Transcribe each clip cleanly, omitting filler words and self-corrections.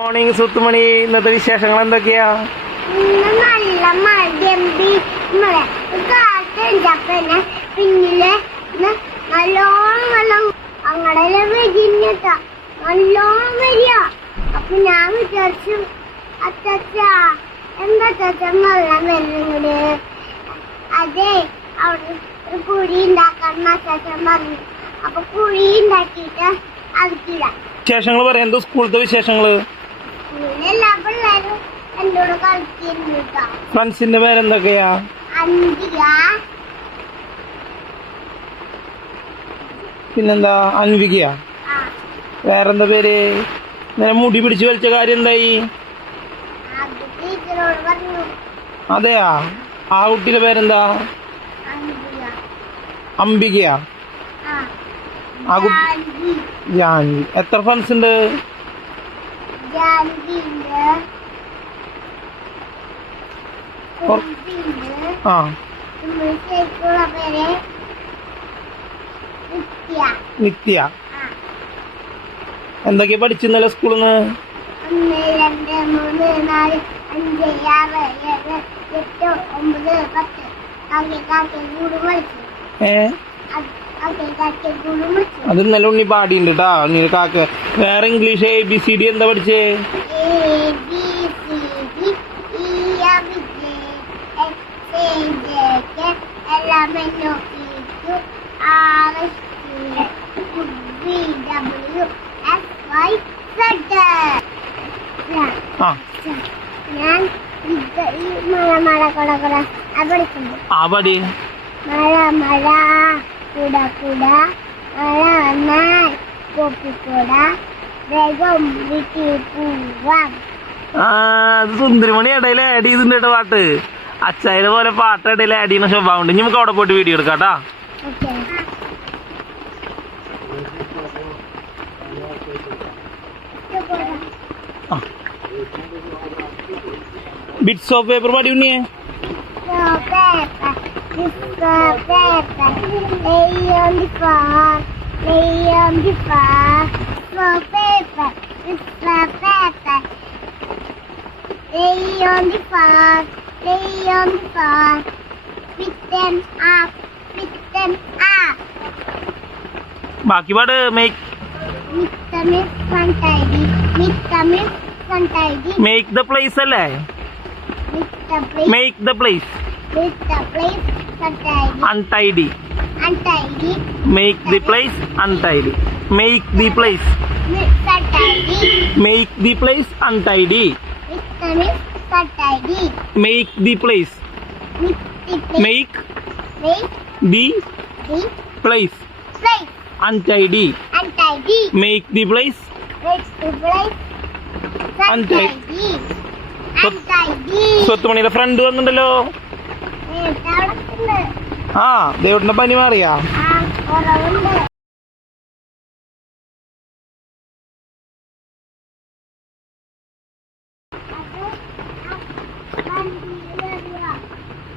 Morning സുത്തുമണി, ഇന്നത്തെ വിശേഷങ്ങൾ എന്തൊക്കെയാ? നല്ല മഴ പിന്നില് നല്ലോണം വെള്ളം അങ്ങനെ വരിഞ്ഞിട്ടാ നല്ലോണം വരിക. അപ്പൊ ഞാൻ വിചാരിച്ചു അച്ചാച്ച എന്താ ചാച്ച വെള്ളം വരുന്നത്, അതെ അവിടെ ഒരു കുഴി ഉണ്ടാക്കണം അച്ചാച്ചൻ പറഞ്ഞു. അപ്പൊ കുഴി ഉണ്ടാക്കിയിട്ട് അതില്ല. വിശേഷങ്ങൾ പറയാം. എന്തോ സ്കൂളത്തെ വിശേഷങ്ങള്? എല്ലാ പിള്ളേരും എന്നോട് കളിച്ചിരുന്നു. ഫ്രണ്ട്സിന്റെ പേരെന്തൊക്കെയാ? അന്തിക, പിന്നെന്താ അൻവികയാ? വേറെന്താ പേര്? ഇന്നലെ മുടി പിടിച്ചു വലിച്ച കാര്യം എന്തായി? ടീച്ചറോട് പറഞ്ഞു. അതെയാ? ആ കുട്ടിയുടെ പേരെന്താ? അംബികയാ? ആ കുട്ടി ജാൻവി. എത്ര ഫ്രണ്ട്സ് ഉണ്ട്? ആ നിത്യ. എന്തൊക്കെയാ പഠിച്ചിന്നല്ലേ സ്കൂളിൽ നിന്ന്? 1 2 3 4 5 6 7 8 9 10 അത് ഇന്നലെ ഉണ്ണി പാടിയുണ്ട് കേട്ടാ. നീ കാക്ക വേറെ ഇംഗ്ലീഷ് ABCD എന്താ പഠിച്ചേ? ഞാൻ മഴ പഠിക്കുന്നു. ആ പടി. മഴ മഴ കുട കുട മഴ വന്നാൽ കോപ്പിക്കൂട വേഗം വീട്ടിൽ പോവാം. അത് സുന്ദരിമണി ഇടയിൽ ആഡ് ചെയ്തിട്ടുണ്ട് പാട്ട്. അച്ചായനെ പോലെ പാട്ട് ഇടയിൽ ആഡ് ചെയ്യുന്ന സ്വഭാവം ഉണ്ട്. നമുക്ക് അവിടെ പോയിട്ട് വീഡിയോ എടുക്കാട്ടാ. ബിറ്റ്സ് ഓഫ് പേപ്പർ പാടി ഉണ്ണിയേ. ബാക്കി പാട്. മേക്ക് ദ പ്ലേസ് അല്ലേ? Make the place untidy. Make the place untidy. Make the place. Make the place untidy. Make the place. Make the place untidy. Make the place untidy. സ്വത്തുമണിയുടെ friend വന്നിട്ടുണ്ടല്ലോ. ആ ദേവട്ടിന്റെ പനി മാറിയാ?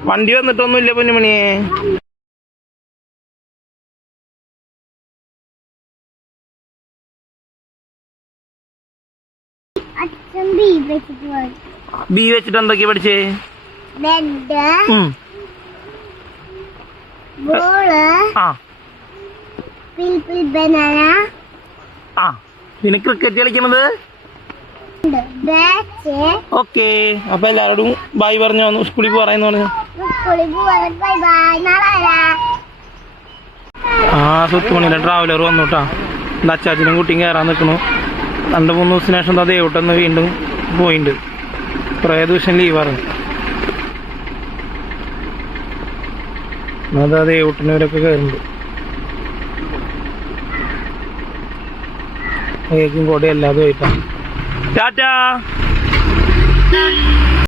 വണ്ടി വന്നിട്ടൊന്നുമില്ല പൊന്നുമണിയെ. B വെച്ചിട്ട് എന്തൊക്കെയാ പഠിച്ചേ? പിന്നെ ക്രിക്കറ്റ് കളിക്കണത്. ഓക്കെ, അപ്പൊ എല്ലാരോടും ബൈ പറഞ്ഞു വന്നു. സ്കൂളിൽ പറയുന്നു പറഞ്ഞു. ആ സുത്തുമണിയിലെ ട്രാവലർ വന്നു കേട്ടാ. എന്താ അച്ചാച്ചനും കുട്ടിയും കയറാൻ നിൽക്കണു. 2-3 ദിവസത്തിന് ശേഷം എന്താ ദേവട്ടെന്ന് വീണ്ടും പോയിണ്ട്. കുറേ ദിവസം ലീവായിരുന്നു. അതാ ദേവട്ടനവരൊക്കെ കയറുന്നുണ്ട്. ഏക്കും കൂടെ എല്ലാതും ആയിട്ടാ. ടാറ്റാ.